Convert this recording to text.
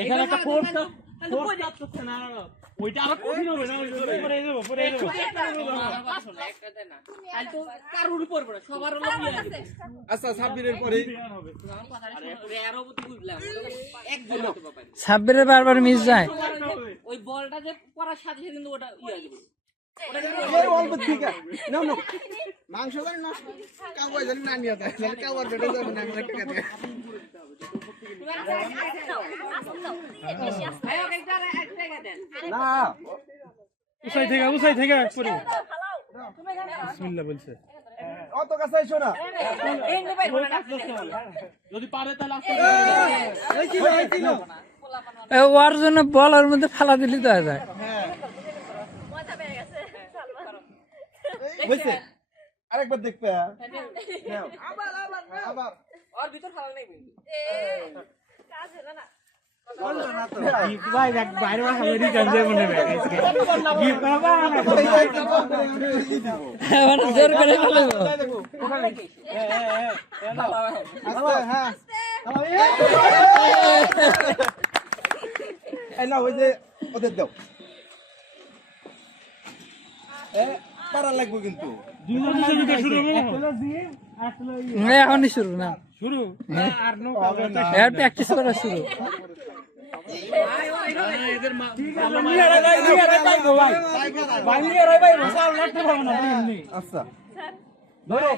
এখানে একটা ফোর্স আসছে না ওইটা আরো কঠিন হবে না পরে যাবো একটা দেন না তাই তো কারুর উপর পড়ে সবার হলো আচ্ছা সাব্বিরের পরে আরে আরো বুঝি বুঝলাম এক গোল হতে পারে সাব্বিরের বারবার মিস যায় ওই বলটা যে পড়ার সাথে সাথে কিন্তু ওটা হয়ে যাবে এই অল্প ঠিক আছে নাও নাও মাংস জানি না কাউয়া জানি না নিয়ে দেয় তাহলে কাউয়ার বেটে যাবে না আমাকে টাকা দেয় না উসাই থেকে পড়ে বিসমিল্লাহ বলছে অত কাছে আইছো না যদি পারে তাহলে এই ছিল ওর জন্য বলার মধ্যে ফালা দিলি তো হয়ে যায় হইছে আরেকবার দেখবে আবার আর ভিতর ফালা নাই কিন্তু কাজ হলো না ভাই দেখ বাইরে হামেরি গঞ্জে মনে হয় গিফট করবা মানে জোর করে ফেলবো হ্যাঁ এই না ওই যে ওদের দাও পারা লাগবে কিন্তু এখনই শুরু না শুরু আর নো প্র্যাকটিস করা শুরু এদের আচ্ছা ধরো